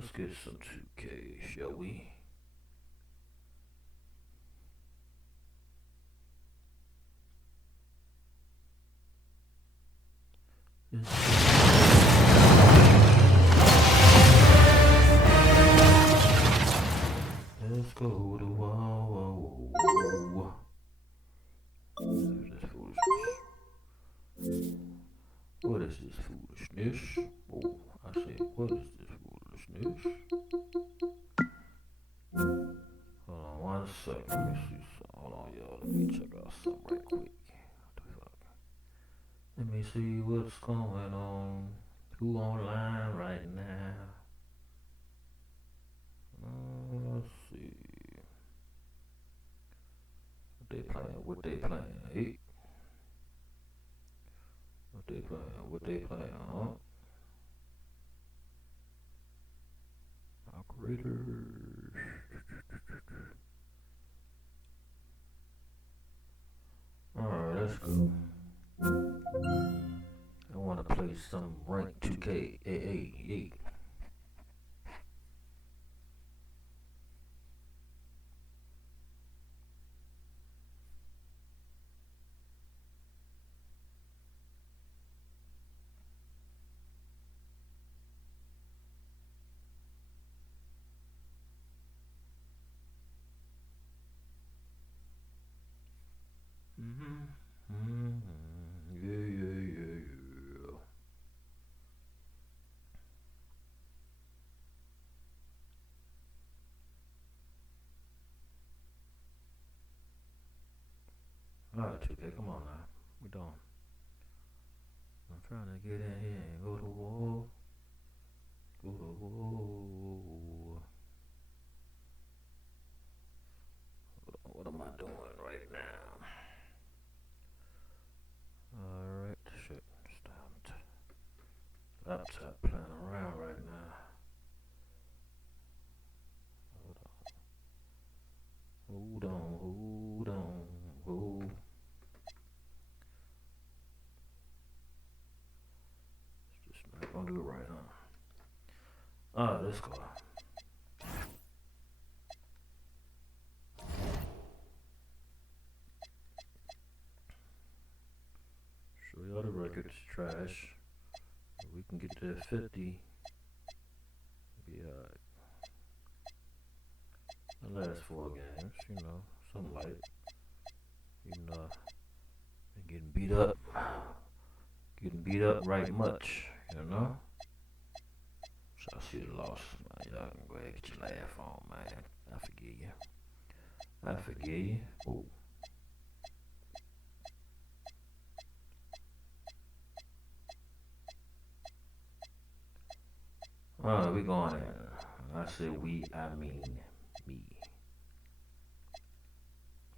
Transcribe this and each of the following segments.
Let's get some 2K, shall we? Let's go to wow. What is this foolishness? Oh, I say, what is this foolishness? Hold on one second. Let me see something. Hold on, y'all. Let me check out something right quick. What the fuck? Let me see what's going on. Who online right now? Let's see. What they playing? What they playing? Hey. What they playing? What they playing? Huh? Operators. Alright, let's go. I wanna play some rank 2K. Hey. Yeah. Alright, 2K, come on now. We doing? I'm trying to get in here and go to war. Go to war. What am I doing right now? Alright, shit. Stopped. Laptop playing around right now. Hold on. It's just not gonna do it right now. Alright, let's go. Show y'all the record's trash. We can get to 50. Be alright. The last 4 games, something like, getting beat up. Getting beat up right much, So I see the loss, man. Y'all can go ahead and get your laugh on, man. I forgive you. Oh. Alright, we going in. I say we, I mean me.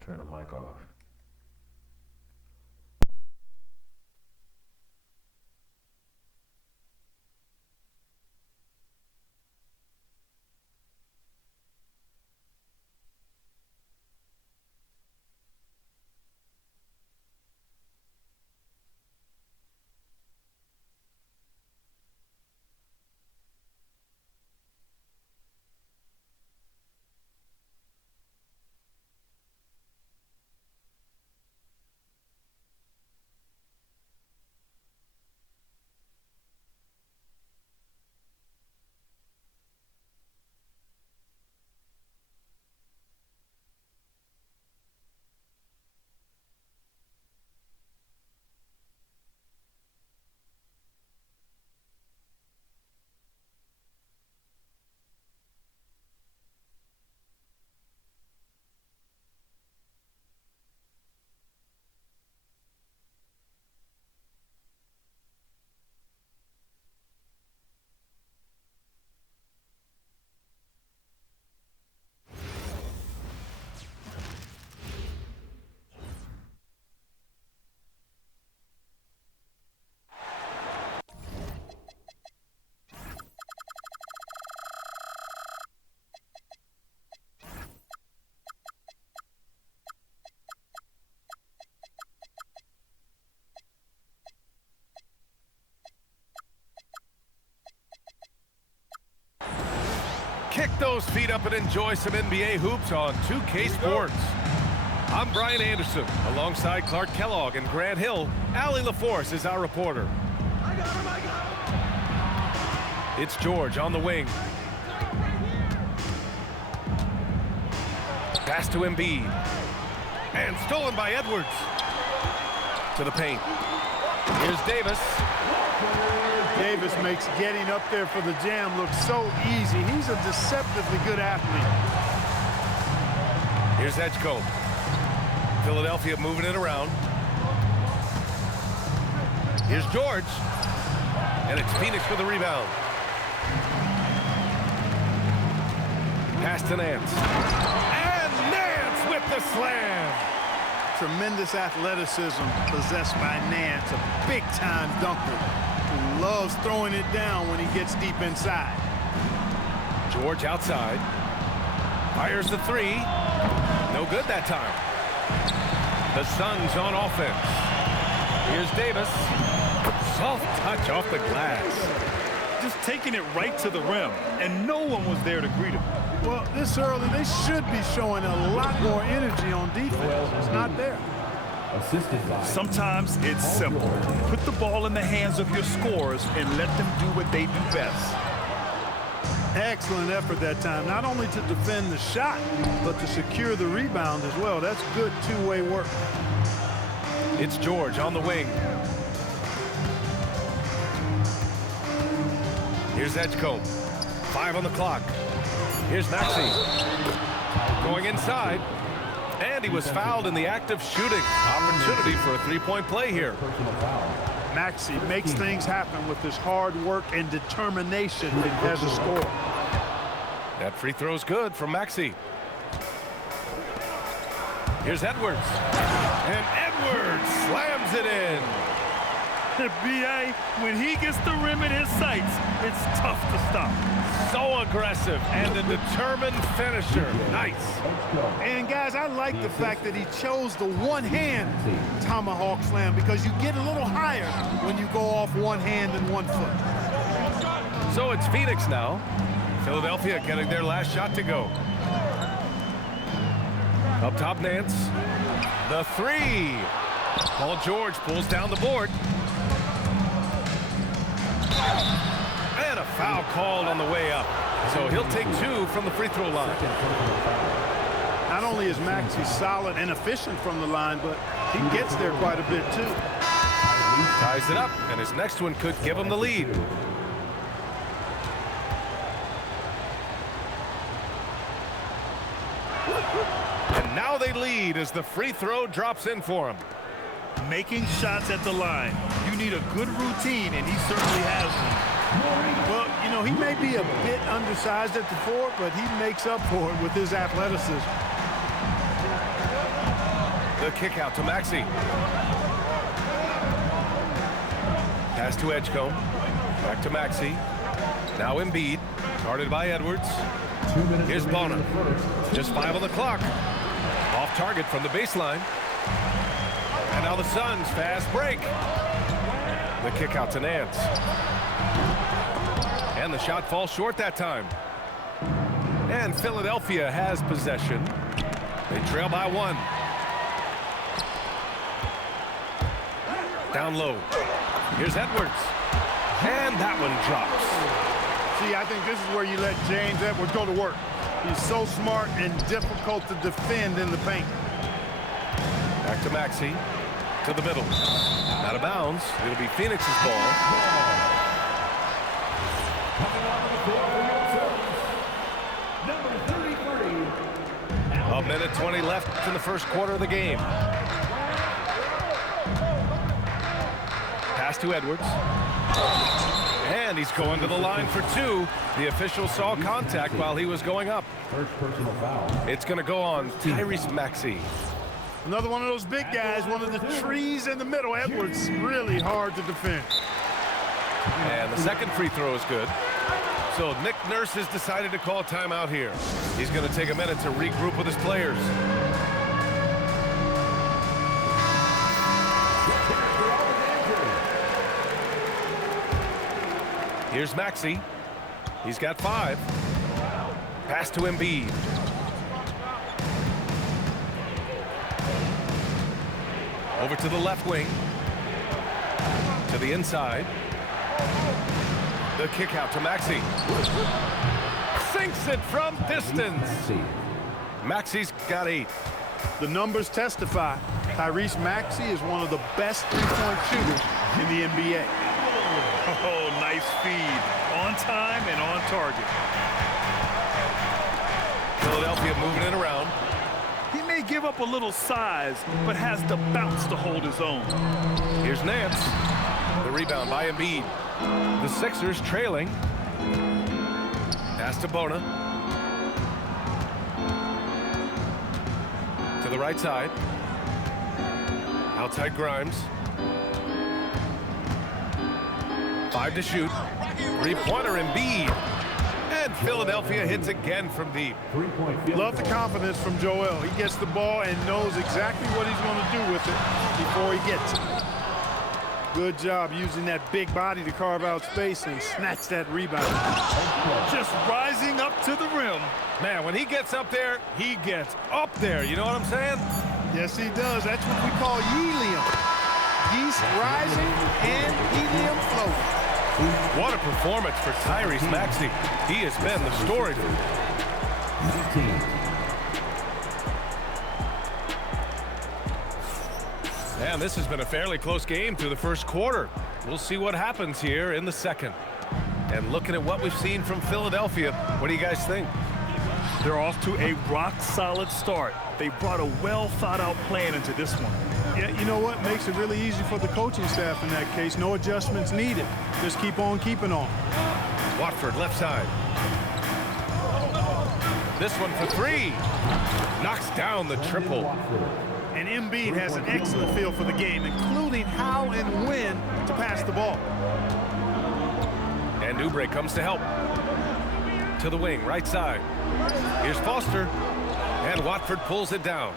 Turn the mic off. Pick those feet up and enjoy some NBA hoops on 2K Sports. I'm Brian Anderson, alongside Clark Kellogg and Grant Hill. Allie LaForce is our reporter. I got him. It's George on the wing. Pass to Embiid. And stolen by Edwards. To the paint. Here's Davis. Davis makes getting up there for the jam look so easy. He's a deceptively good athlete. Here's Edgecombe. Philadelphia moving it around. Here's George. And it's Phoenix for the rebound. Pass to Nance. And Nance with the slam. Tremendous athleticism possessed by Nance, a big-time dunker who loves throwing it down when he gets deep inside. George outside. Fires the three. No good that time. The Suns on offense. Here's Davis. Soft touch off the glass. Just taking it right to the rim, and no one was there to greet him. Well, this early, they should be showing a lot more energy on defense. It's not there. Sometimes it's simple. Put the ball in the hands of your scorers and let them do what they do best. Excellent effort that time, not only to defend the shot, but to secure the rebound as well. That's good two-way work. It's George on the wing. Here's Edgecombe. 5 on the clock. Here's Maxey. Going inside. And he was fouled in the act of shooting. Opportunity for a three-point play here. Maxey makes things happen with his hard work and determination as a scorer. That free throw's good from Maxey. Here's Edwards. And Edwards slams it in. B.A., when he gets the rim in his sights, it's tough to stop. So aggressive and a determined finisher. Nice. And guys, I like the fact that he chose the one-hand tomahawk slam because you get a little higher when you go off one hand and 1 foot. So it's Phoenix now. Philadelphia getting their last shot to go. Up top, Nance. The three. Paul George pulls down the board. And a foul called on the way up. So he'll take 2 from the free throw line. Not only is Maxey solid and efficient from the line, but he gets there quite a bit too. Ties it up, and his next one could give him the lead. And now they lead as the free throw drops in for him. Making shots at the line. You need a good routine, and he certainly has one. Well, you know, he may be a bit undersized at the 4, but he makes up for it with his athleticism. The kick out to Maxey. Pass to Edgecombe. Back to Maxey. Now Embiid. Guarded by Edwards. Here's Bonner. Just 5 on the clock. Off target from the baseline. And now the Suns fast break. The kick out to Nance. And the shot falls short that time. And Philadelphia has possession. They trail by 1. Down low. Here's Edwards. And that one drops. See, I think this is where you let James Edwards go to work. He's so smart and difficult to defend in the paint. Back to Maxey. To the middle. Out of bounds. It'll be Phoenix's ball. A minute 20 left in the first quarter of the game. Pass to Edwards. And he's going to the line for 2. The official saw contact while he was going up. First personal foul. It's going to go on Tyrese Maxey. Another one of those big guys, one of the trees in the middle. Edwards, really hard to defend. And the second free throw is good. So Nick Nurse has decided to call timeout here. He's going to take a minute to regroup with his players. Here's Maxey. He's got 5. Pass to Embiid. Over to the left wing. To the inside. The kick out to Maxey. Sinks it from distance. Maxey's got 8. The numbers testify. Tyrese Maxey is one of the best three-point shooters in the NBA. Oh, nice feed. On time and on target. Philadelphia moving it around. He may give up a little size, but has the bounce to hold his own. Here's Nance. The rebound by Embiid. The Sixers trailing. Pass to Bona. To the right side. Outside Grimes. 5 to shoot. Three-pointer Embiid. And Philadelphia hits again from deep. Love the confidence from Joel. He gets the ball and knows exactly what he's going to do with it before he gets it. Good job using that big body to carve out space and snatch that rebound. Just rising up to the rim. Man, when he gets up there, he gets up there. You know what I'm saying? Yes, he does. That's what we call helium. Yeast rising and helium floating. What a performance for Tyrese Maxey. He has been the story. And this has been a fairly close game through the first quarter. We'll see what happens here in the second. And looking at what we've seen from Philadelphia, what do you guys think? They're off to a rock-solid start. They brought a well-thought-out plan into this one. Yeah, you know what? Makes it really easy for the coaching staff in that case. No adjustments needed. Just keep on keeping on. Watford, left side. This one for 3. Knocks down the triple. And Embiid has an excellent feel for the game, including how and when to pass the ball. And Oubre comes to help. To the wing, right side. Here's Foster. And Watford pulls it down.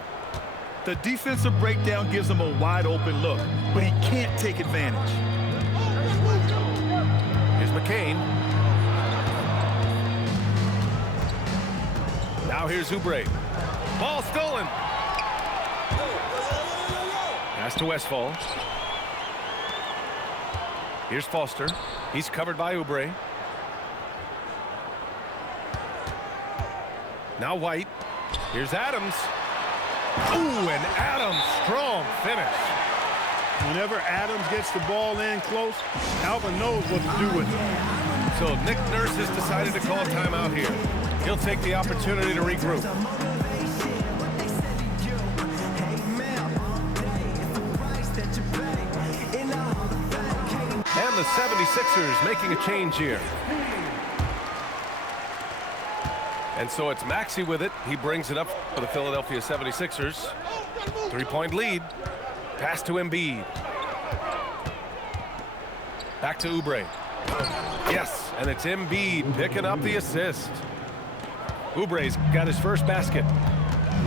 The defensive breakdown gives him a wide-open look, but he can't take advantage. Here's McCain. Now here's Oubre. Ball stolen. Pass to Westfall. Here's Foster. He's covered by Oubre. Now White. Here's Adams. Ooh, and Adams, strong finish. Whenever Adams gets the ball in close, Alvin knows what to do with it. So Nick Nurse has decided to call timeout here. He'll take the opportunity to regroup. And the 76ers making a change here. And so it's Maxey with it. He brings it up for the Philadelphia 76ers. 3-point lead. Pass to Embiid. Back to Oubre. Yes, and it's Embiid picking up the assist. Oubre's got his first basket.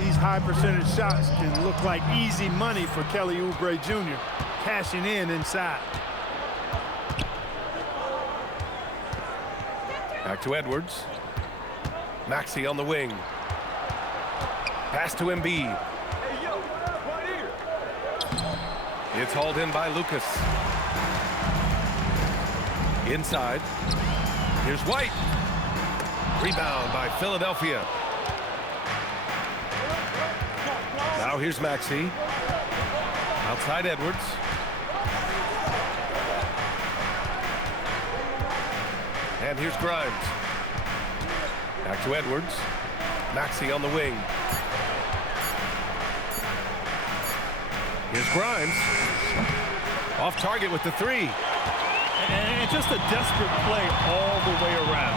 These high percentage shots can look like easy money for Kelly Oubre Jr. Cashing in inside. Back to Edwards. Maxey on the wing. Pass to Embiid. It's hauled in by Lucas. Inside. Here's White. Rebound by Philadelphia. Now here's Maxey. Outside Edwards. And here's Grimes. Back to Edwards. Maxey on the wing. Here's Grimes. Off target with the 3. And just a desperate play all the way around.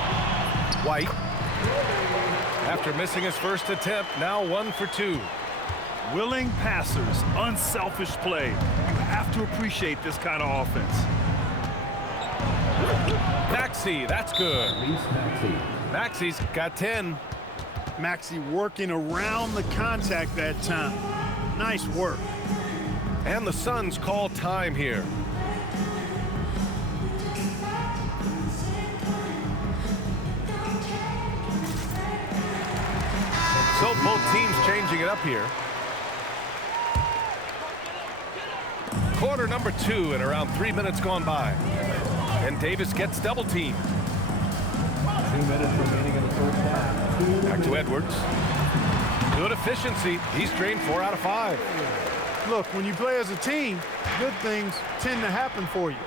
White. After missing his first attempt, now 1 for 2. Willing passers, unselfish play. You have to appreciate this kind of offense. Maxey, that's good. Maxey's got 10. Maxey working around the contact that time. Nice work. And the Suns call time here. Both teams changing it up here. Quarter number 2 and around 3 minutes gone by. And Davis gets double teamed. 2 minutes remaining in the first half. Back to Edwards. Good efficiency. He's drained 4 out of 5. Look, when you play as a team, good things tend to happen for you.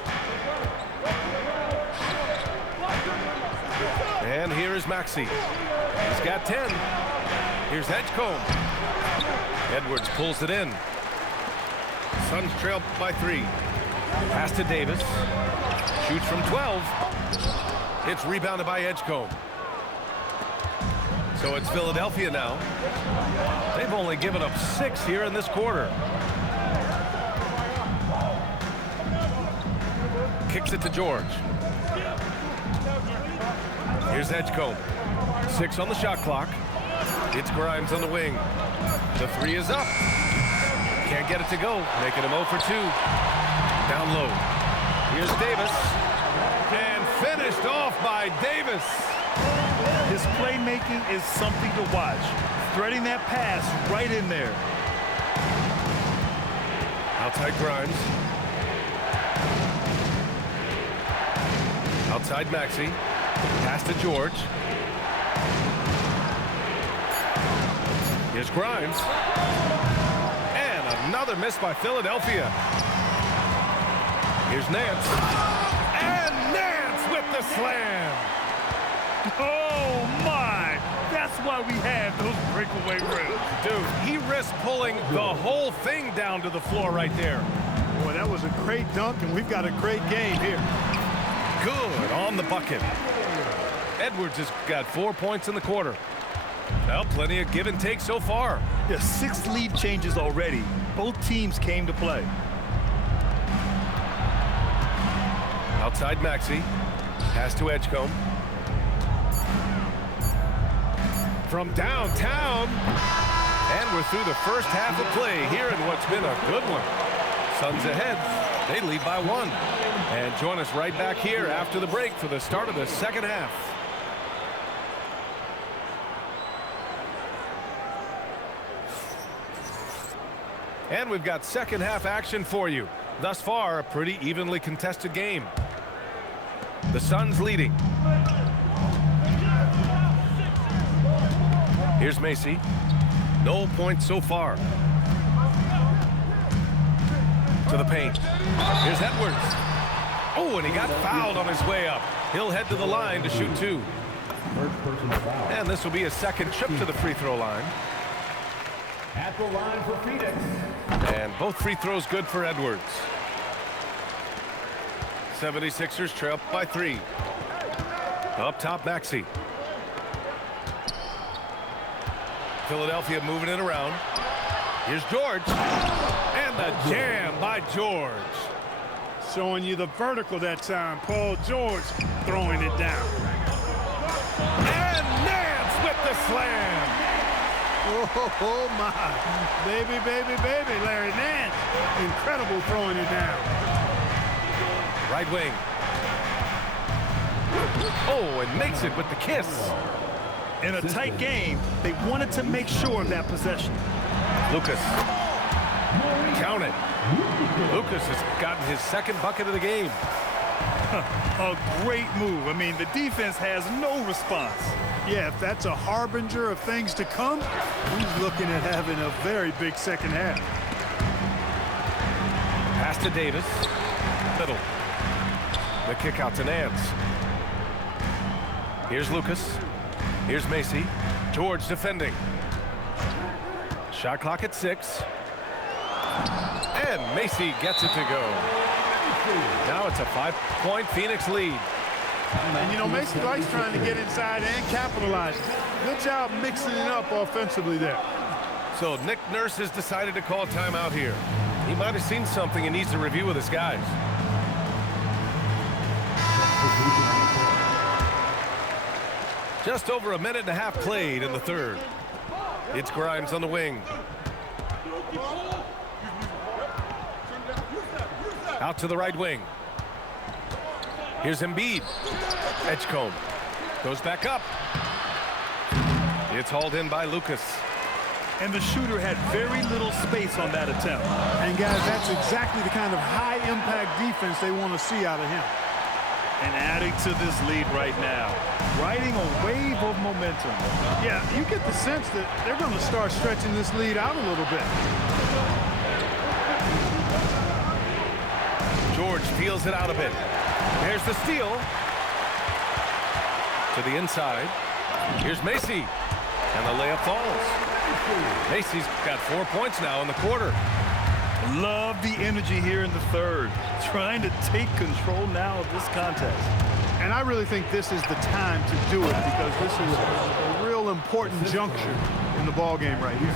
And here is Maxey. He's got 10. Here's Edgecombe. Edwards pulls it in. Suns trail by 3. Pass to Davis. Shoots from 12. It's rebounded by Edgecombe. So it's Philadelphia now. They've only given up 6 here in this quarter. Kicks it to George. Here's Edgecombe. 6 on the shot clock. It's Grimes on the wing. The 3 is up. Can't get it to go. Making him 0 for 2. Down low. Here's Davis. And finished off by Davis. His playmaking is something to watch. Threading that pass right in there. Outside Grimes. Outside Maxey. Pass to George. Here's Grimes. And another miss by Philadelphia. Here's Nance. And Nance with the slam. Oh, my. That's why we have those breakaway rims. Dude, he risked pulling the whole thing down to the floor right there. Boy, that was a great dunk, and we've got a great game here. Good on the bucket. Edwards has got 4 points in the quarter. Well, plenty of give and take so far. Yeah, 6 lead changes already. Both teams came to play. Outside Maxey. Pass to Edgecombe. From downtown. And we're through the first half of play here in what's been a good one. Suns ahead. They lead by 1. And join us right back here after the break for the start of the second half. And we've got second half action for you. Thus far, a pretty evenly contested game. The Suns leading. Here's Maxey. No points so far. To the paint. Here's Edwards. Oh, and he got fouled on his way up. He'll head to the line to shoot 2. And this will be his second trip to the free throw line. At the line for Phoenix. And both free throws good for Edwards. 76ers trail by 3. Up top, Maxey. Philadelphia moving it around. Here's George. And the jam by George. Showing you the vertical that time. Paul George throwing it down. And Nance with the slam. Oh, my. Baby, baby, baby, Larry Nance. Incredible throwing it down. Right wing. Oh, and makes it with the kiss. In a tight game, they wanted to make sure of that possession. Lucas. Count it. Lucas has gotten his second bucket of the game. A great move. I mean, the defense has no response. Yeah, if that's a harbinger of things to come, he's looking at having a very big second half. Pass to Davis. Middle. The kick out to Nance. Here's Lucas. Here's Maxey. George defending. Shot clock at 6. And Maxey gets it to go. Now it's a 5-point Phoenix lead. And, you know, Maxey likes trying to get inside and capitalize. Good job mixing it up offensively there. So Nick Nurse has decided to call timeout here. He might have seen something and needs to review with his guys. Just over a minute and a half played in the third. It's Grimes on the wing. Out to the right wing. Here's Embiid. Edgecombe goes back up. It's hauled in by Lucas. And the shooter had very little space on that attempt. And guys, that's exactly the kind of high-impact defense they want to see out of him. And adding to this lead right now, riding a wave of momentum. Yeah, you get the sense that they're going to start stretching this lead out a little bit. George feels it out a bit. There's the steal. To the inside. Here's Macy. And the layup falls. Macy's got 4 points now in the quarter. Love the energy here in the third. Trying to take control now of this contest. And I really think this is the time to do it because this is a real important juncture in the ball game right here.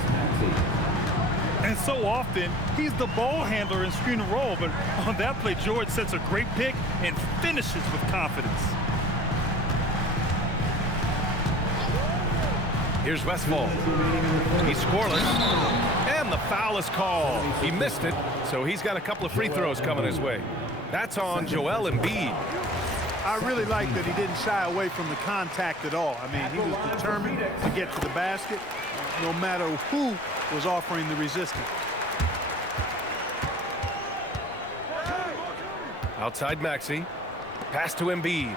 And so often, he's the ball handler in screen and roll, but on that play, George sets a great pick and finishes with confidence. Here's Westfall. He's scoreless. And the foul is called. He missed it, so he's got a couple of free throws coming his way. That's on Joel Embiid. I really like that he didn't shy away from the contact at all. I mean, he was determined to get to the basket no matter who was offering the resistance. Outside Maxey. Pass to Embiid.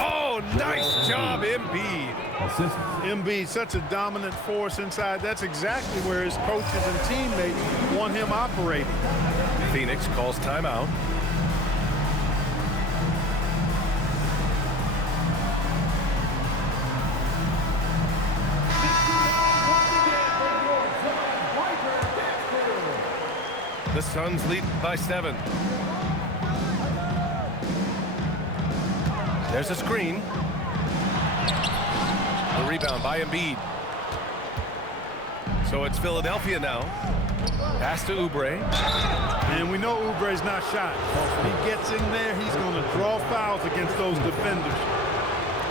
Oh, nice job, Embiid. Embiid, such a dominant force inside. That's exactly where his coaches and teammates want him operating. Phoenix calls timeout. The Suns lead by 7. There's a screen. The rebound by Embiid. So it's Philadelphia now. Pass to Oubre. And we know Oubre's not shy. When he gets in there, he's going to draw fouls against those defenders.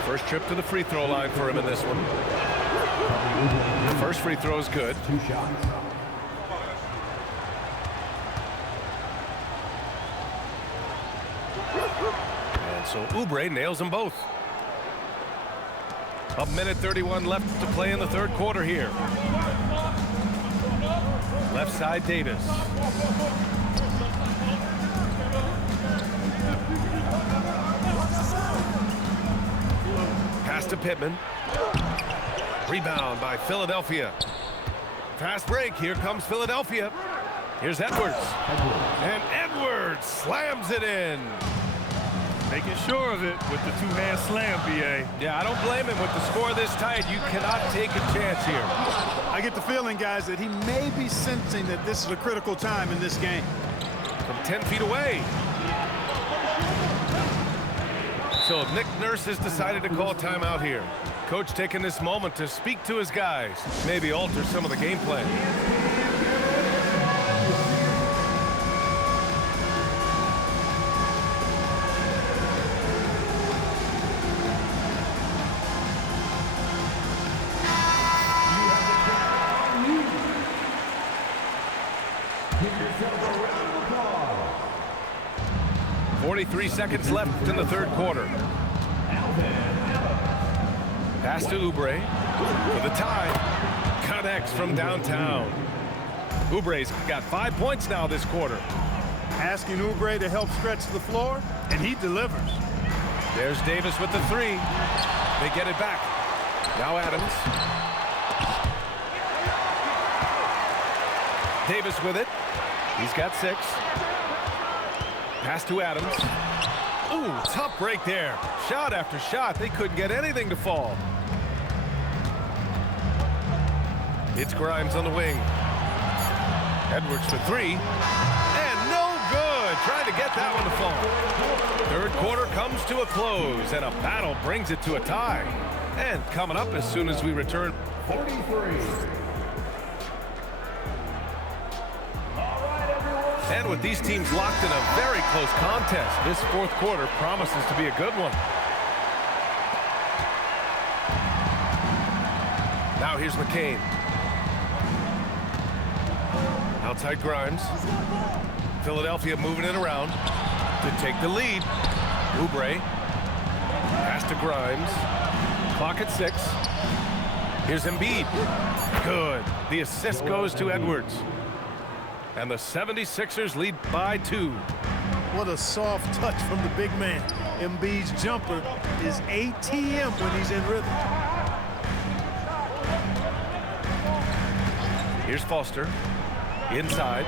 First trip to the free throw line for him in this one. The first free throw is good. 2 shots. So Oubre nails them both. A minute 31 left to play in the third quarter here. Left side Davis. Pass to Pittman. Rebound by Philadelphia. Fast break. Here comes Philadelphia. Here's Edwards. And Edwards slams it in. Making sure of it with the two-hand slam, B.A. Yeah, I don't blame him with the score this tight. You cannot take a chance here. I get the feeling, guys, that he may be sensing that this is a critical time in this game. From 10 feet away. So Nick Nurse has decided to call timeout here. Coach taking this moment to speak to his guys, maybe alter some of the game plan. Give yourself a round of applause. 43 seconds left in the third quarter. Pass to Oubre for the tie. Connects from downtown. Oubre's got 5 points now this quarter. Asking Oubre to help stretch the floor, and he delivers. There's Davis with the three. They get it back. Now Adams. Davis with it. He's got 6. Pass to Adams. Ooh, tough break there. Shot after shot. They couldn't get anything to fall. It's Grimes on the wing. Edwards for 3. And no good. Trying to get that one to fall. Third quarter comes to a close, and a battle brings it to a tie. And coming up as soon as we return. 43. And with these teams locked in a very close contest, this fourth quarter promises to be a good one. Now here's McCain. Outside Grimes. Philadelphia moving it around to take the lead. Oubre. Pass to Grimes. Clock at 6. Here's Embiid. Good. The assist goes to Edwards. And the 76ers lead by 2. What a soft touch from the big man. Embiid's jumper is ATM when he's in rhythm. Here's Foster. Inside.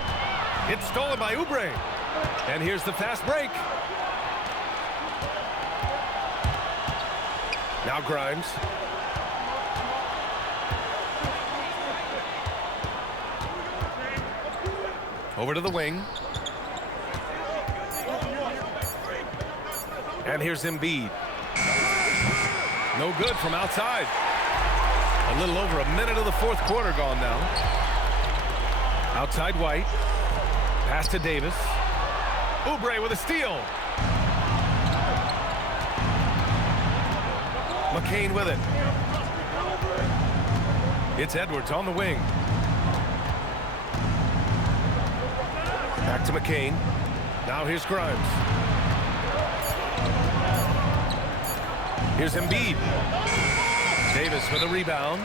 It's stolen by Oubre. And here's the fast break. Now Grimes. Over to the wing. And here's Embiid. No good from outside. A little over a minute of the fourth quarter gone now. Outside White. Pass to Davis. Oubre with a steal. McCain with it. It's Edwards on the wing. Back to McCain. Now here's Grimes. Here's Embiid. Davis for the rebound.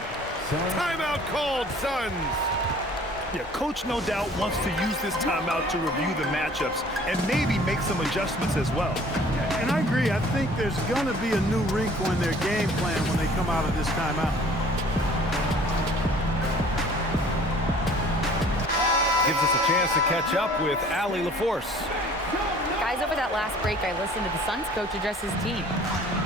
Timeout called, Suns. Yeah, coach no doubt wants to use this timeout to review the matchups and maybe make some adjustments as well. And I agree. I think there's going to be a new wrinkle in their game plan when they come out of this timeout. Gives us a chance to catch up with Allie LaForce. Guys, over that last break, I listened to the Suns coach address his team.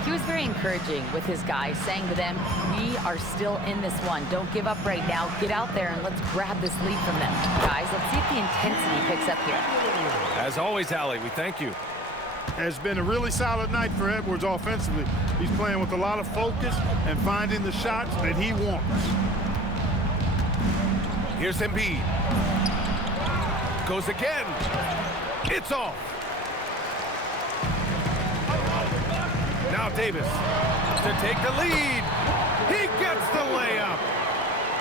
He was very encouraging with his guys, saying to them, we are still in this one. Don't give up right now. Get out there and let's grab this lead from them. Guys, let's see if the intensity picks up here. As always, Allie, we thank you. It's been a really solid night for Edwards offensively. He's playing with a lot of focus and finding the shots that he wants. Here's Embiid. Goes again. It's off. Now Davis to take the lead. He gets the layup.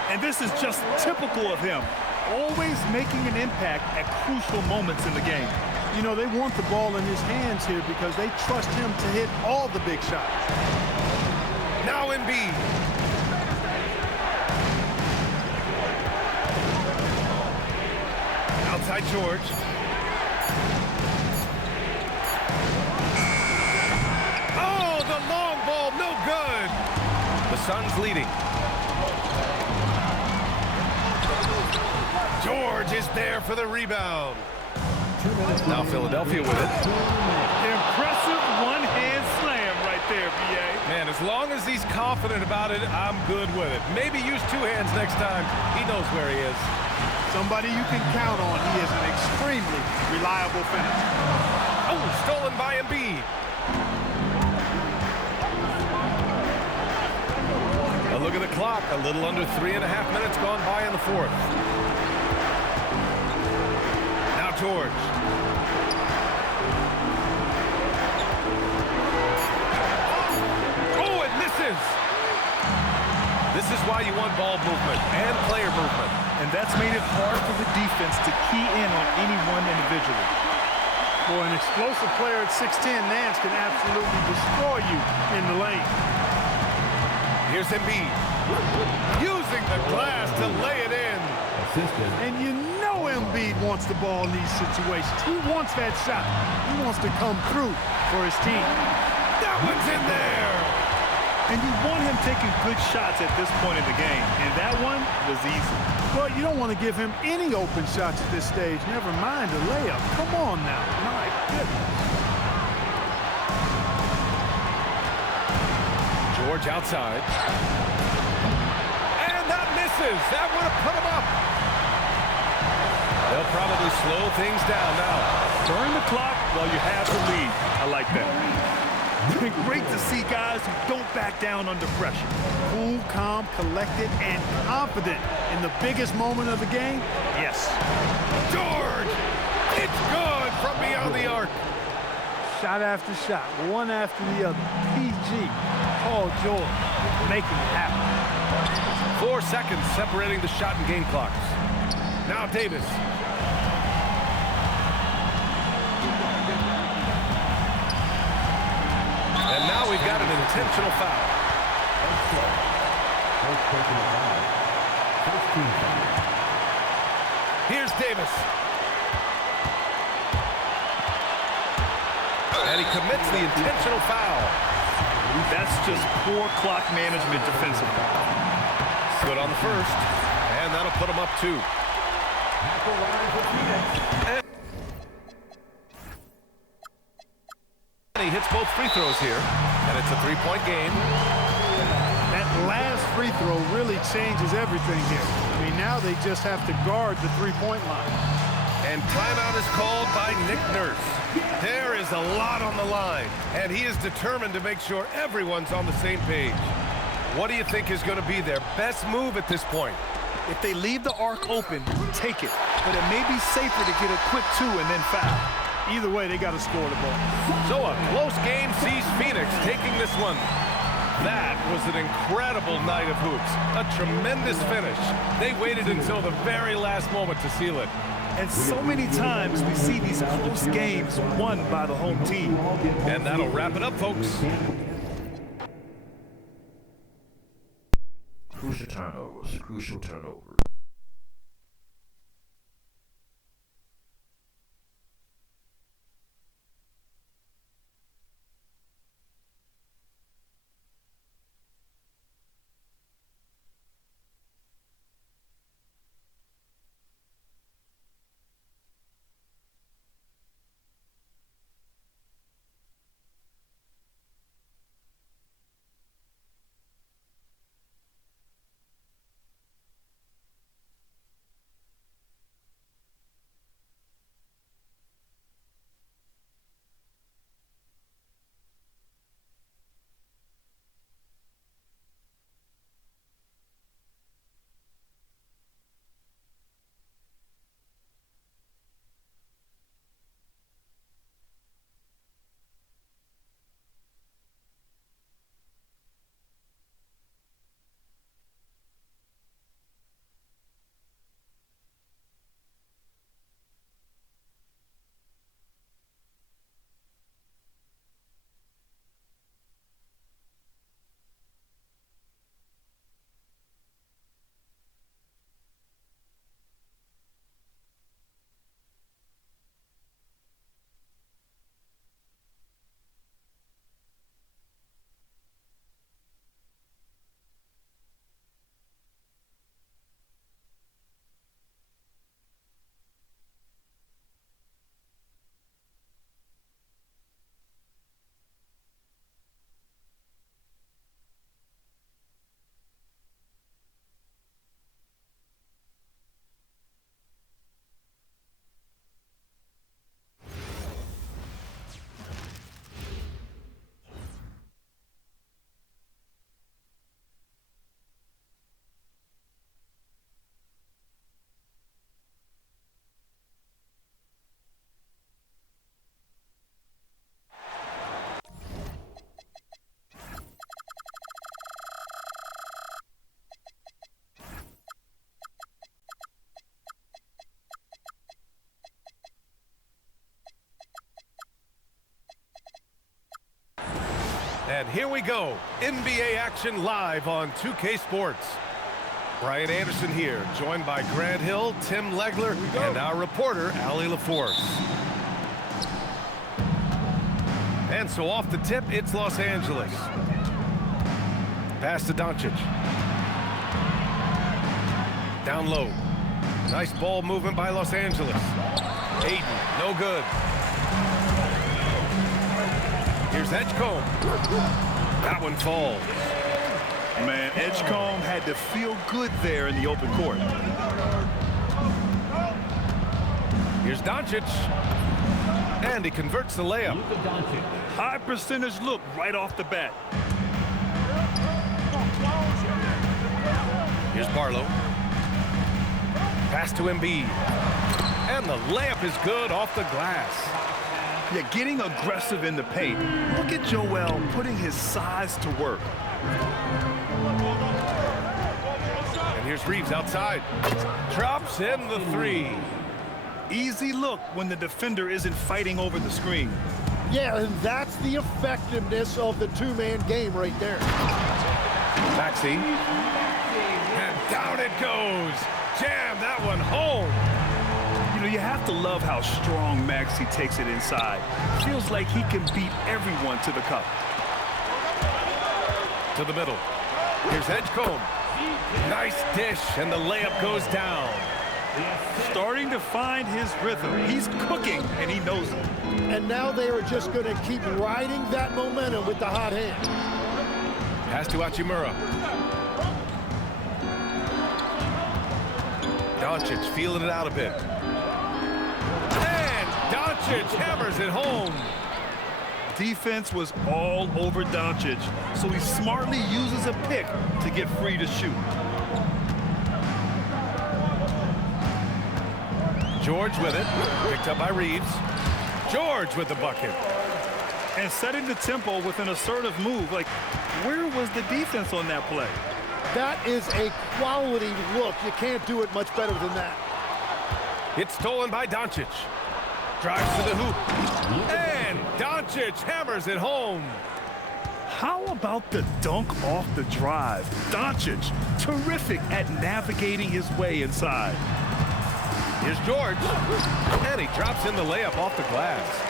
And this is just typical of him, always making an impact at crucial moments in the game. You know, they want the ball in his hands here because they trust him to hit all the big shots. Now Embiid. Outside George. Oh, the long ball, no good. The Suns leading. George is there for the rebound. Now Philadelphia with it. Impressive one-hand slam right there, B.A. Man, as long as he's confident about it, I'm good with it. Maybe use two hands next time. He knows where he is. Somebody you can count on. He is an extremely reliable finisher. Oh, stolen by Embiid. A look at the clock. A little under 3.5 minutes gone by in the fourth. Now George. Oh, it misses. This is why you want ball movement and player movement. And that's made it hard for the defense to key in on any one individual. Boy, an explosive player at 6'10", Nance can absolutely destroy you in the lane. Here's Embiid. Using the glass to lay it in. And you know Embiid wants the ball in these situations. He wants that shot. He wants to come through for his team. That one's in there. And you want him taking good shots at this point in the game. And that one was easy. Well, you don't want to give him any open shots at this stage. Never mind a layup. Come on now. My goodness. George outside. And that misses. That would have put him up. They'll probably slow things down now. Burn the clock while you have the lead. I like that. Great to see guys who don't back down under pressure. Cool, calm, collected, and confident in the biggest moment of the game. Yes. George! It's good from beyond the arc. Shot after shot, one after the other. PG, Paul George, making it happen. 4 seconds separating the shot and game clocks. Now Davis. And now we've got an intentional foul. Here's Davis. And he commits the intentional foul. That's just poor clock management defensively. Good on the first, and that'll put him up 2. And he hits both free throws here, and it's a 3-point game. That last free throw really changes everything here. I mean, now they just have to guard the three-point line. And timeout is called by Nick Nurse. There is a lot on the line, and he is determined to make sure everyone's on the same page. What do you think is going to be their best move at this point? If they leave the arc open, take it. But it may be safer to get a quick 2 and then foul. Either way, they got to score the ball. So a close game sees Phoenix taking this one. That was an incredible night of hoops. A tremendous finish. They waited until the very last moment to seal it. And so many times we see these close games won by the home team. And that'll wrap it up, folks. Crucial turnovers. Crucial turnovers. And here we go. NBA action live on 2K Sports. Brian Anderson here, joined by Grant Hill, Tim Legler, and our reporter, Allie LaForce. And so off the tip, it's Los Angeles. Pass to Doncic. Down low. Nice ball movement by Los Angeles. Aiden, no good. Here's Edgecombe. That one falls. Man, Edgecombe had to feel good there in the open court. Here's Doncic. And he converts the layup. High percentage look right off the bat. Here's Barlow. Pass to Embiid. And the layup is good off the glass. Yeah, getting aggressive in the paint. Look at Joel putting his size to work. And here's Reeves outside. Drops in the three. Easy look when the defender isn't fighting over the screen. Yeah, and that's the effectiveness of the two-man game right there. Maxey. Down it goes. Jam that one home. You know, you have to love how strong Maxey takes it inside. Feels like he can beat everyone to the cup. To the middle. Here's Edgecombe. Nice dish, and the layup goes down. Starting to find his rhythm. He's cooking, and he knows it. And now they are just going to keep riding that momentum with the hot hand. Pass to Hachimura. Doncic feeling it out a bit. And Doncic hammers it home. Defense was all over Doncic, so he smartly uses a pick to get free to shoot. George with it, picked up by Reeves. George with the bucket. And setting the tempo with an assertive move. Like, where was the defense on that play? That is a quality look. You can't do it much better than that. It's stolen by Doncic. Drives to the hoop. And Doncic hammers it home. How about the dunk off the drive? Doncic, terrific at navigating his way inside. Here's George. And he drops in the layup off the glass.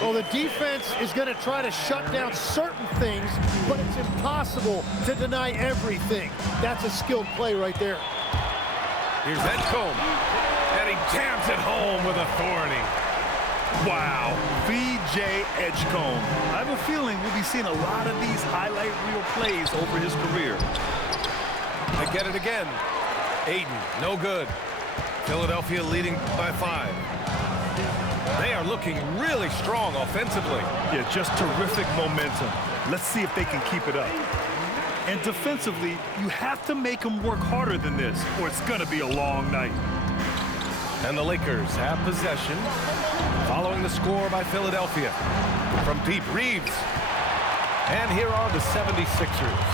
Well, the defense is going to try to shut down certain things, but it's impossible to deny everything. That's a skilled play right there. Here's Edgecombe. And he jams it home with authority. Wow, V.J. Edgecombe. I have a feeling we'll be seeing a lot of these highlight reel plays over his career. They get it again. Aiden, no good. Philadelphia leading by 5. They are looking really strong offensively. Yeah, just terrific momentum. Let's see if they can keep it up. And defensively, you have to make them work harder than this, or it's going to be a long night. And the Lakers have possession following the score by Philadelphia. From deep, Reeves. And here are the 76ers.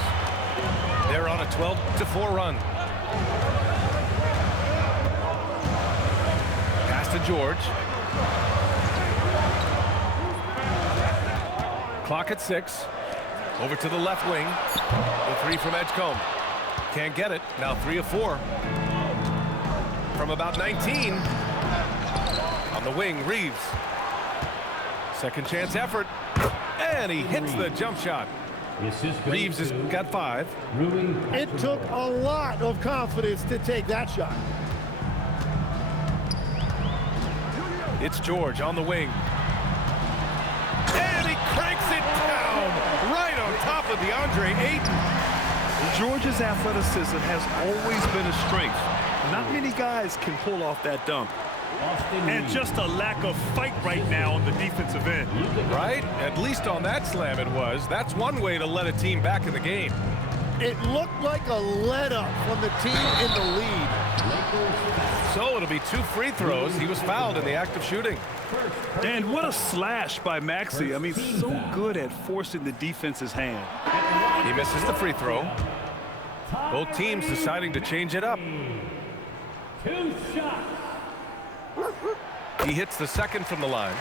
They're on a 12-4 run. Pass to George. Clock at 6. Over to the left wing. The 3 from Edgecombe. Can't get it. Now 3 of 4. From about 19. On the wing, Reeves. Second chance effort. And he hits the jump shot. Reeves has got 5. It took a lot of confidence to take that shot. It's George on the wing. And he cranks it down right on top of DeAndre Ayton. George's athleticism has always been a strength. Not many guys can pull off that dunk. And just a lack of fight right now on the defensive end. Right? At least on that slam it was. That's one way to let a team back in the game. It looked like a let-up from the team in the lead. So it'll be 2 free throws. He was fouled in the act of shooting. And what a slash by Maxey. I mean, so good at forcing the defense's hand. He misses the free throw. Both teams deciding to change it up. 2 shots. He hits the second from the line.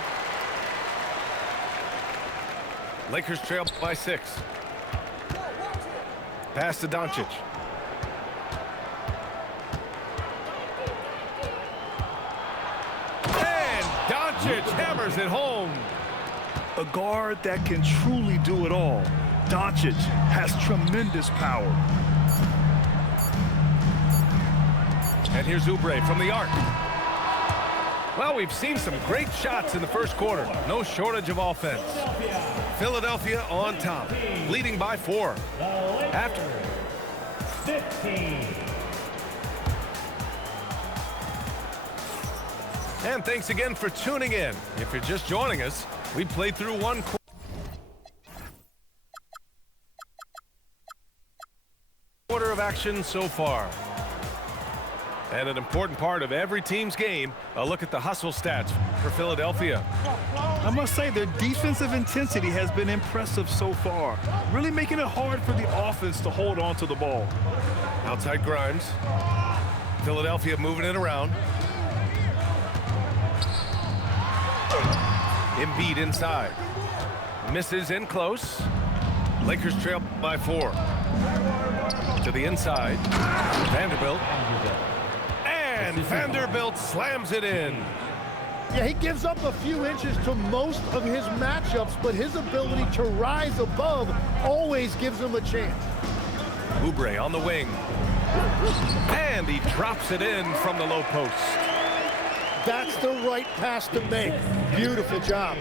Lakers trail by 6. Pass to Doncic. And Doncic hammers it home. A guard that can truly do it all. Doncic has tremendous power. And here's Oubre from the arc. Well, we've seen some great shots in the first quarter. No shortage of offense. Philadelphia on top, leading by 4. After 15. And thanks again for tuning in. If you're just joining us, we played through 1 quarter of action so far. And an important part of every team's game, a look at the hustle stats for Philadelphia. I must say their defensive intensity has been impressive so far, really making it hard for the offense to hold on to the ball. Outside Grimes. Philadelphia moving it around. Embiid inside. Misses in close. Lakers trail by 4. To the inside. Vanderbilt. And Vanderbilt slams it in. Yeah, he gives up a few inches to most of his matchups, but his ability to rise above always gives him a chance. Oubre on the wing. And he drops it in from the low post. That's the right pass to make. Beautiful job.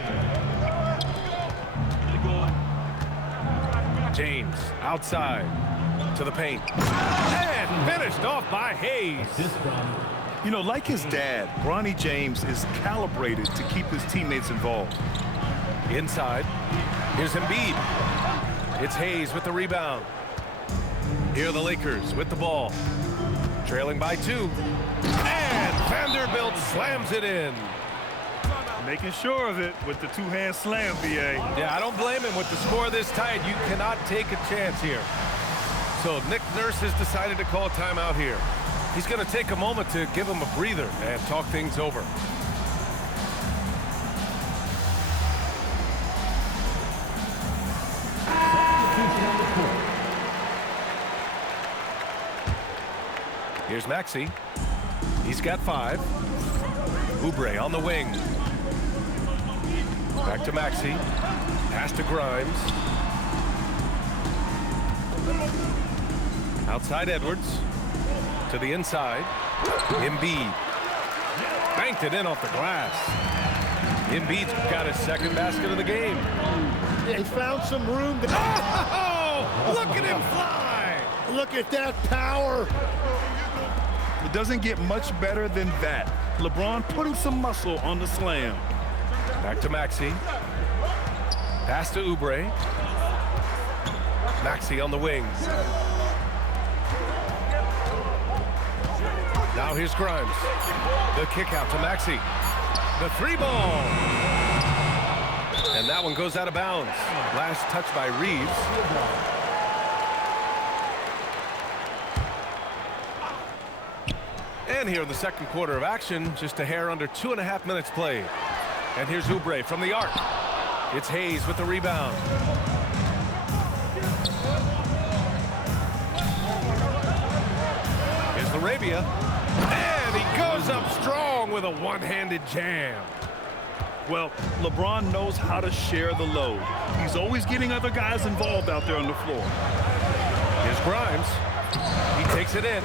James outside to the paint. And finished off by Hayes. You know, like his dad, Bronny James is calibrated to keep his teammates involved. Inside. Here's Embiid. It's Hayes with the rebound. Here are the Lakers with the ball. Trailing by 2. And Vanderbilt slams it in. Making sure of it with the two-hand slam, BA. Yeah, I don't blame him with the score this tight. You cannot take a chance here. So Nick Nurse has decided to call timeout here. He's going to take a moment to give him a breather and talk things over. Here's Maxey. He's got 5. Oubre on the wing. Back to Maxey. Pass to Grimes. Outside Edwards. To the inside. Embiid. Banked it in off the glass. Embiid's got his second basket of the game. Yeah, he found some room. Oh, look at him fly. Look at that power. It doesn't get much better than that. LeBron putting some muscle on the slam. Back to Maxey. Pass to Oubre. Maxey on the wing. Now here's Grimes. The kick out to Maxey. The 3-ball. And that one goes out of bounds. Last touch by Reeves. And here in the second quarter of action, just a hair under 2.5 minutes played. And here's Oubre from the arc. It's Hayes with the rebound. Here's Arabia. And he goes up strong with a one-handed jam. Well, LeBron knows how to share the load. He's always getting other guys involved out there on the floor. Here's Grimes. He takes it in.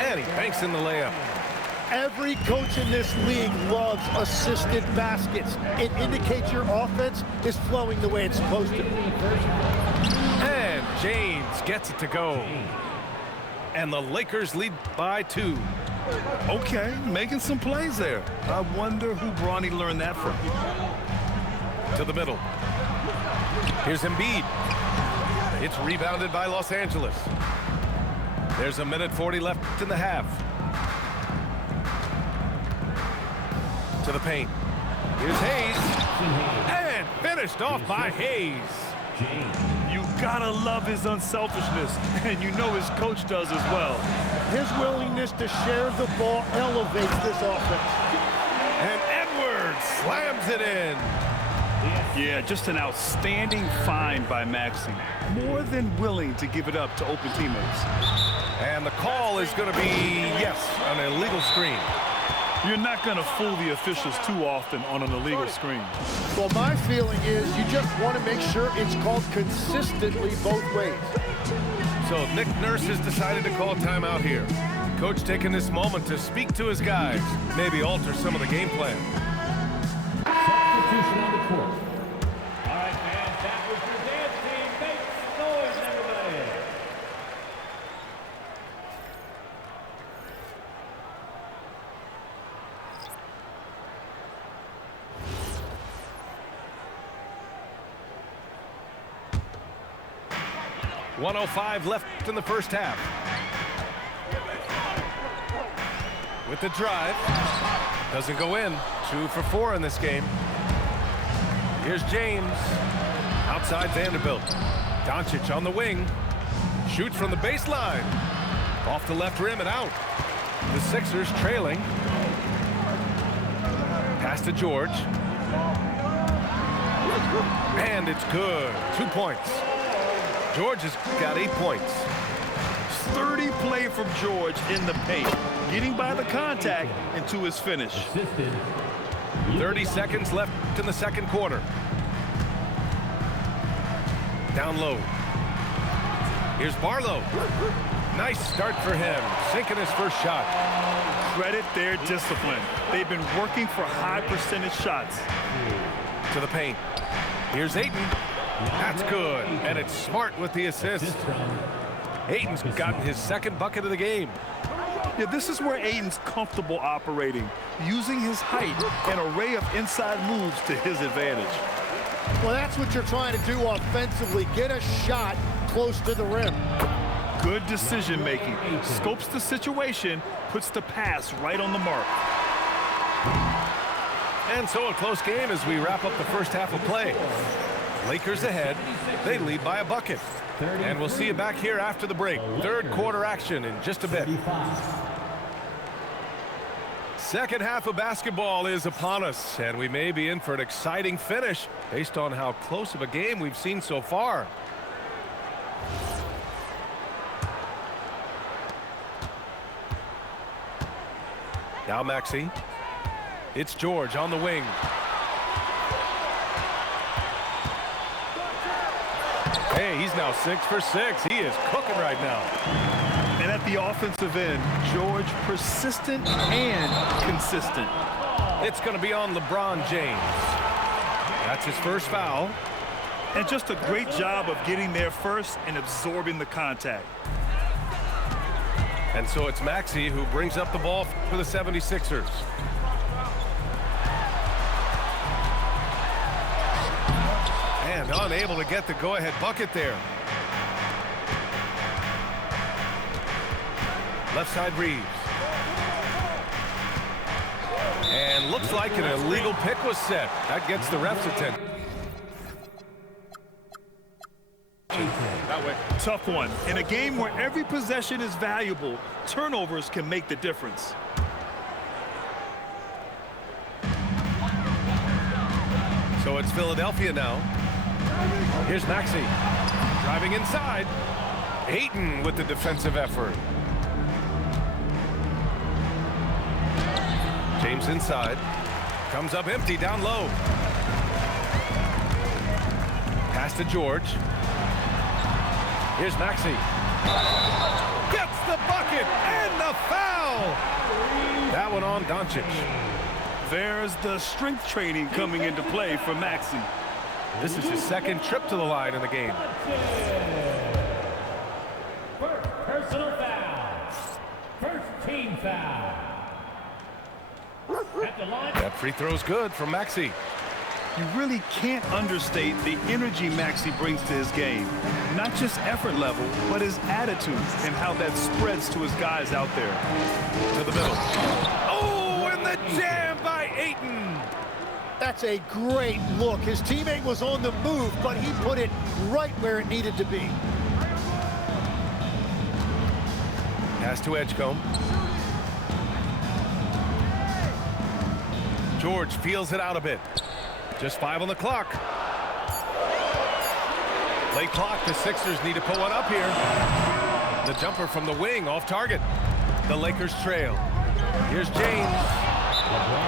And he banks in the layup. Every coach in this league loves assisted baskets. It indicates your offense is flowing the way it's supposed to. And James gets it to go. And the Lakers lead by 2. Okay, making some plays there. I wonder who Bronny learned that from. To the middle. Here's Embiid. It's rebounded by Los Angeles. There's 1:40 left in the half. To the paint. Here's Hayes. And finished off by Hayes. You gotta love his unselfishness, and you know his coach does as well. His willingness to share the ball elevates this offense. And Edwards slams it in. Yeah, just an outstanding find by Maxey. More than willing to give it up to open teammates. And the call is going to be, yes, an illegal screen. You're not going to fool the officials too often on an illegal screen. Well, my feeling is you just want to make sure it's called consistently both ways. So Nick Nurse has decided to call timeout here. Coach taking this moment to speak to his guys, maybe alter some of the game plan. Substitution on the court. All right, fans, that was your dance team. Make some noise, everybody. .105 left in the first half. With the drive. Doesn't go in. 2 for 4 in this game. Here's James. Outside Vanderbilt. Doncic on the wing. Shoots from the baseline. Off the left rim and out. The Sixers trailing. Pass to George. And it's good. 2 points. George has got 8 points. sturdy play from George in the paint, getting by the contact and to his finish. 30 seconds left in the second quarter. Down low. Here's Barlow. Nice start for him, sinking his first shot. Credit their discipline. They've been working for high percentage shots. To the paint. Here's Ayton. That's good, and it's Smart with the assist. Ayton's gotten his second bucket of the game. Yeah, this is where Ayton's comfortable operating, using his height and array of inside moves to his advantage. Well, that's what you're trying to do offensively. Get a shot close to the rim. Good decision making. Scopes the situation, puts the pass right on the mark. And so a close game as we wrap up the first half of play. Lakers ahead. They lead by a bucket. And we'll see you back here after the break. Third quarter action in just a bit. Second half of basketball is upon us, and we may be in for an exciting finish based on how close of a game we've seen so far. Now Maxey. It's George on the wing. Hey, he's now 6 for 6. He is cooking right now. And at the offensive end, George persistent and consistent. It's going to be on LeBron James. That's his first foul. And just a great job of getting there first and absorbing the contact. And so it's Maxey who brings up the ball for the 76ers. And unable to get the go-ahead bucket there. Left side Reeves. And looks like an illegal pick was set. That gets the ref's attention. That way. Tough one. In a game where every possession is valuable, turnovers can make the difference. So it's Philadelphia now. Here's Maxey. Driving inside. Ayton with the defensive effort. James inside. Comes up empty down low. Pass to George. Here's Maxey. Gets the bucket and the foul. That one on Doncic. There's the strength training coming into play for Maxey. This is his second trip to the line in the game. First personal foul. First team foul. At the line. That free throw's good from Maxey. You really can't understate the energy Maxey brings to his game. Not just effort level, but his attitude and how that spreads to his guys out there. To the middle. Oh, and the jam by Ayton. That's a great look. His teammate was on the move, but he put it right where it needed to be. Pass to Edgecombe. George feels it out a bit. Just 5 on the clock. Late clock. The Sixers need to put one up here. The jumper from the wing off target. The Lakers trail. Here's James.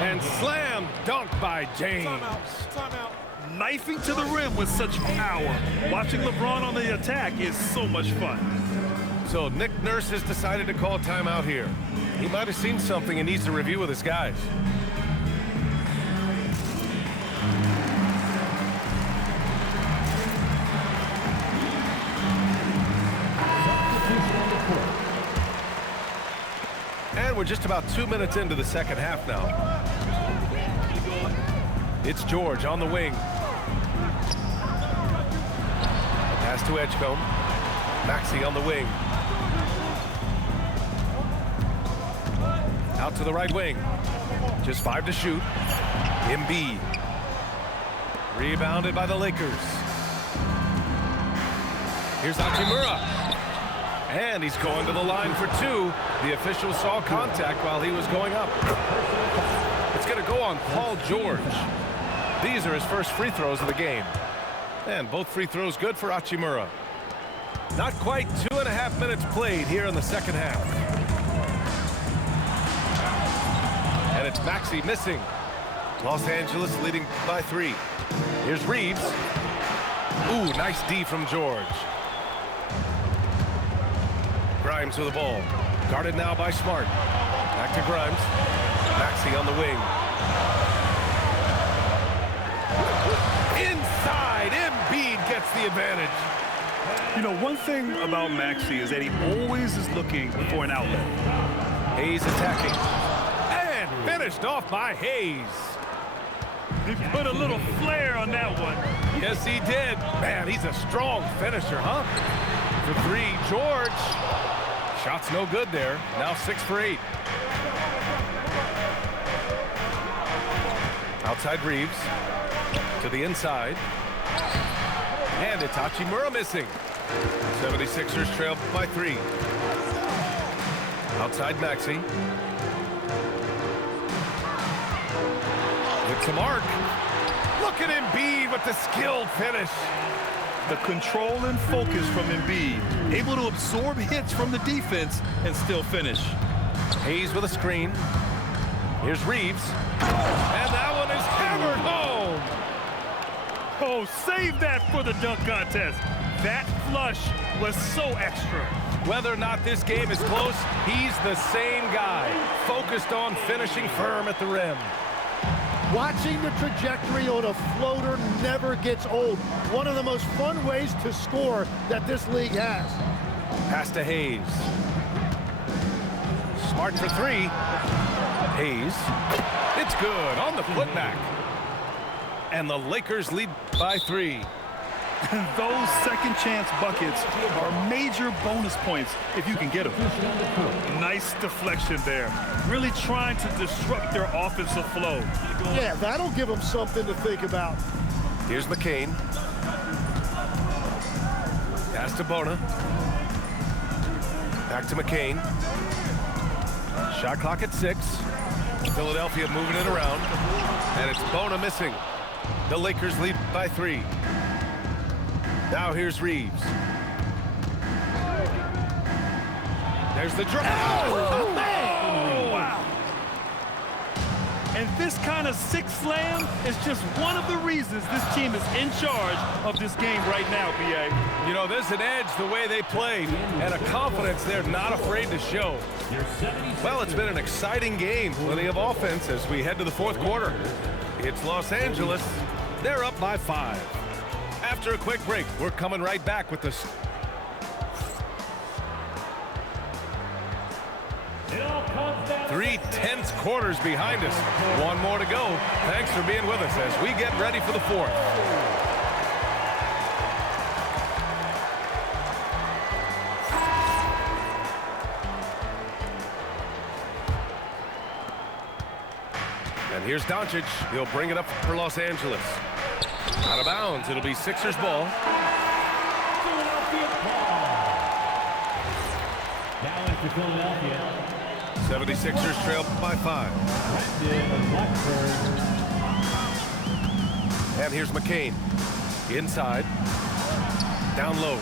And slam dunk by James. Timeout. Knifing to the rim with such power. Watching LeBron on the attack is so much fun. So Nick Nurse has decided to call timeout here. He might have seen something and needs to review with his guys. And we're just about 2 minutes into the second half now. It's George on the wing. Pass to Edgecombe. Maxey on the wing. Out to the right wing. Just 5 to shoot. Embiid. Rebounded by the Lakers. Here's Hachimura. And he's going to the line for 2. The official saw contact while he was going up. It's going to go on Paul George. These are his first free throws of the game. And both free throws good for Hachimura. Not quite 2.5 minutes played here in the second half. And it's Maxey missing. Los Angeles leading by 3. Here's Reeves. Ooh, nice D from George. Grimes with the ball. Guarded now by Smart. Back to Grimes. Maxey on the wing. Inside, Embiid gets the advantage. You know, one thing about Maxey is that he always is looking for an outlet. Hayes attacking. And finished off by Hayes. He put a little flair on that one. Yes, he did. Man, he's a strong finisher, huh? For 3, George. Shot's no good there. Now 6 for 8. Outside Reeves. To the inside. And it's Hachimura missing. 76ers trail by 3. Outside Maxey. It's a mark. Look at Embiid with the skilled finish. The control and focus from Embiid. Able to absorb hits from the defense and still finish. Hayes with a screen. Here's Reeves. And that one is hammered home. Oh, save that for the dunk contest. That flush was so extra. Whether or not this game is close, he's the same guy. Focused on finishing firm at the rim. Watching the trajectory on a floater never gets old. One of the most fun ways to score that this league has. Pass to Hayes. Smart for 3. Hayes. It's good on the putback. And the Lakers lead by 3. Those second chance buckets are major bonus points if you can get them. Nice deflection there. Really trying to disrupt their offensive flow. Yeah, that'll give them something to think about. Here's McCain. Pass to Bona. Back to McCain. Shot clock at 6. Philadelphia moving it around. And it's Bona missing. The Lakers lead by 3. Now here's Reeves. There's the drive. Oh, wow. And this kind of sick slam is just one of the reasons this team is in charge of this game right now, B.A. You know, there's an edge the way they played and a confidence they're not afraid to show. Well, it's been an exciting game. Plenty of offense as we head to the 4th quarter. It's Los Angeles. They're up by 5. After a quick break, we're coming right back with this. Three tense quarters behind us. One more to go. Thanks for being with us as we get ready for the 4th. And here's Doncic. He'll bring it up for Los Angeles. Out of bounds. It'll be Sixers ball. Philadelphia ball. Now into Philadelphia. 76ers trail by 5. And here's McCain. Inside. Down low.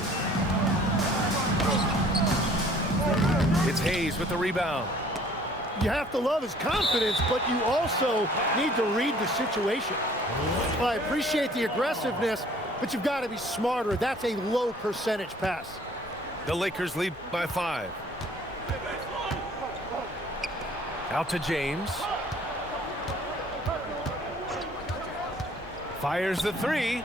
It's Hayes with the rebound. You have to love his confidence, but you also need to read the situation. Well, I appreciate the aggressiveness, but you've got to be smarter. That's a low percentage pass. The Lakers lead by 5. Out to James. Fires the 3.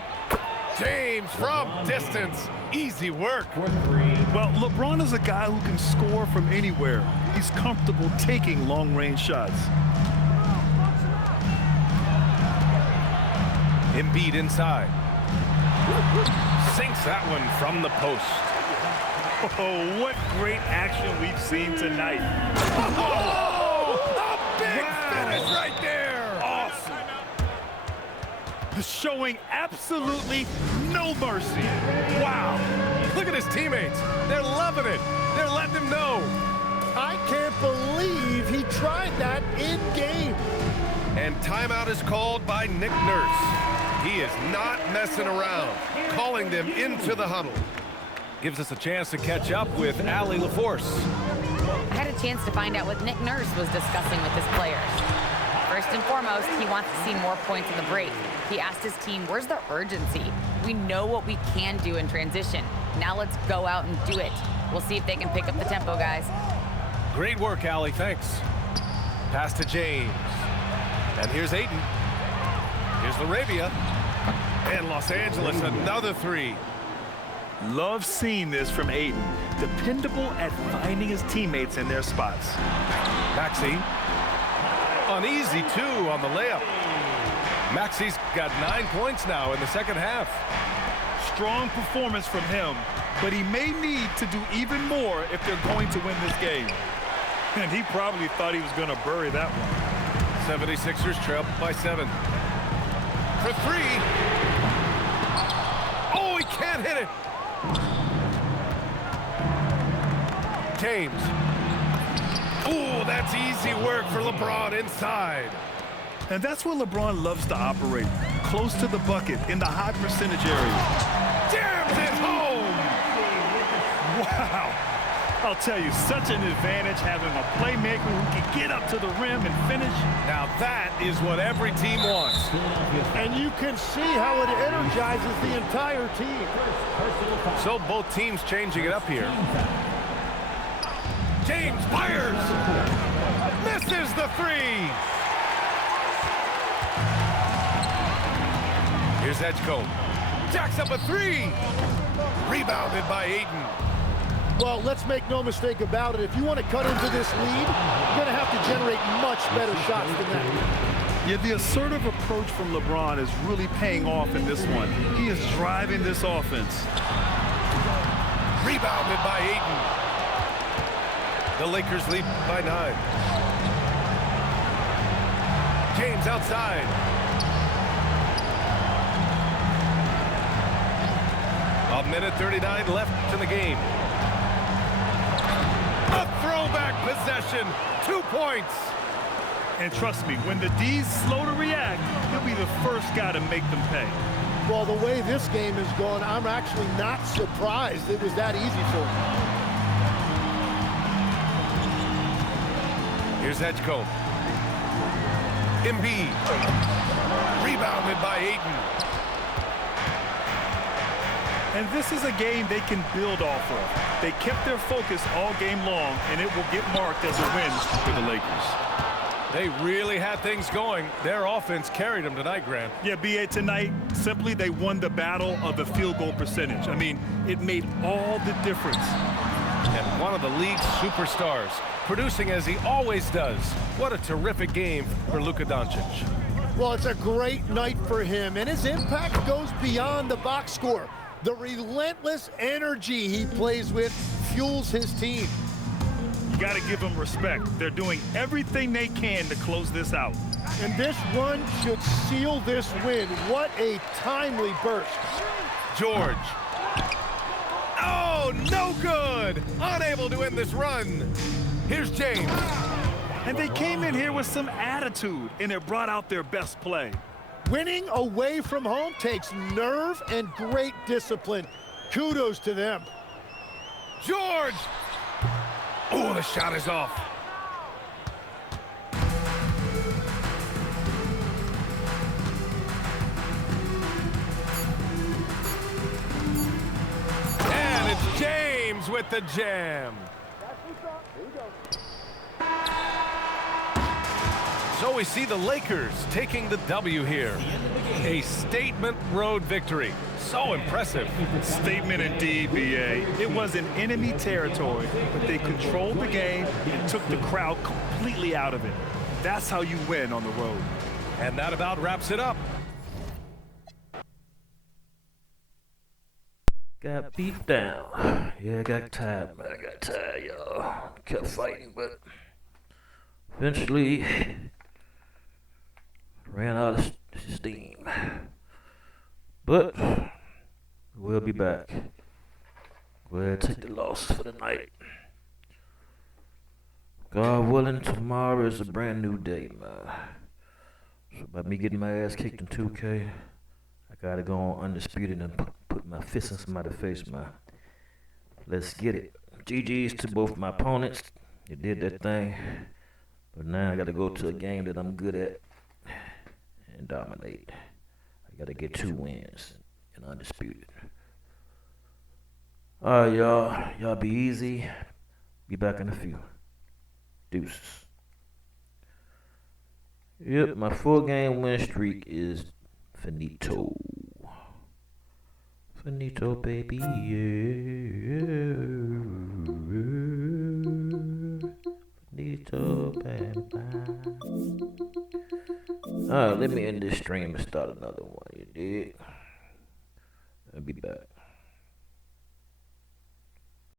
James from distance. Easy work. Well, LeBron is a guy who can score from anywhere. He's comfortable taking long-range shots. Embiid inside. Sinks that one from the post. Oh, what great action we've seen tonight. Oh, a big finish right there. Awesome. Showing absolutely no mercy. Wow. Look at his teammates. They're loving it. They're letting him know. I can't believe he tried that in game. And timeout is called by Nick Nurse. He is not messing around, calling them into the huddle. gives us a chance to catch up with Allie LaForce. I had a chance to find out what Nick Nurse was discussing with his players. First and foremost, he wants to see more points in the break. He asked his team, where's the urgency? We know what we can do in transition. Now let's go out and do it. We'll see if they can pick up the tempo, guys. Great work, Allie, thanks. Pass to James. And here's Aiden. Here's Laravia. And Los Angeles, another three. Love seeing this from Aiden. Dependable at finding his teammates in their spots. Maxey. An easy two on the layup. Maxey's got 9 points now in the second half. Strong performance from him, but he may need to do even more if they're going to win this game. And he probably thought he was going to bury that one. 76ers trail by 7. For 3. Oh, he can't hit it. James. Ooh, that's easy work for LeBron inside. And that's where LeBron loves to operate, close to the bucket in the high percentage area. Jams it home. Wow. I'll tell you, such an advantage having a playmaker who can get up to the rim and finish. Now that is what every team wants. And you can see how it energizes the entire team. So both teams changing it up here. James fires. Misses the 3. Here's Edgecombe. Jacks up a 3. Rebounded by Aiden. Well, let's make no mistake about it. If you want to cut into this lead, you're going to have to generate much better shots than that. Yeah, the assertive approach from LeBron is really paying off in this one. He is driving this offense. Rebounded by Aiden. The Lakers lead by 9. James outside. A minute 39 left in the game. A throwback possession. 2 points. And trust me, when the D's slow to react, he'll be the first guy to make them pay. Well, the way this game is going, I'm actually not surprised it was that easy for him. Here's Edgecombe. Embiid. Rebounded by Aiden. And this is a game they can build off of. They kept their focus all game long, and it will get marked as a win for the Lakers. They really had things going. Their offense carried them tonight, Grant. Yeah, B.A., tonight, simply they won the battle of the field goal percentage. I mean, it made all the difference. And one of the league's superstars, producing as he always does. What a terrific game for Luka Doncic. Well, it's a great night for him, and his impact goes beyond the box score. The relentless energy he plays with fuels his team. You got to give them respect. They're doing everything they can to close this out. And this run should seal this win. What a timely burst. George. Oh, no good. Unable to end this run. Here's James. And they came in here with some attitude, and it brought out their best play. Winning away from home takes nerve and great discipline. Kudos to them. George. Oh, the shot is off. And it's James with the jam. So we see the Lakers taking the W here. A statement road victory. So impressive. Statement indeed, B.A. It was in enemy territory, but they controlled the game and took the crowd completely out of it. That's how you win on the road. And that about wraps it up. Got beat down. Yeah, I got tired, man. I got tired, y'all. Kept fighting, but eventually ran out of steam. But we'll be back. Go ahead, take the loss for the night. God willing, tomorrow is a brand new day, man. So by me getting my ass kicked in 2K, I gotta go on undisputed and put my fist in somebody's face, man. Let's get it. GG's to both my opponents. They did their thing. But now I got to go to a game that I'm good at and dominate. I got to get 2 wins and undisputed. All right, y'all. Y'all be easy. Be back in a few. Deuces. Yep, my 4-game win streak is finito. Finito, baby. Yeah. Finito, baby. Alright, let me end this stream and start another one. You dig? I'll be back.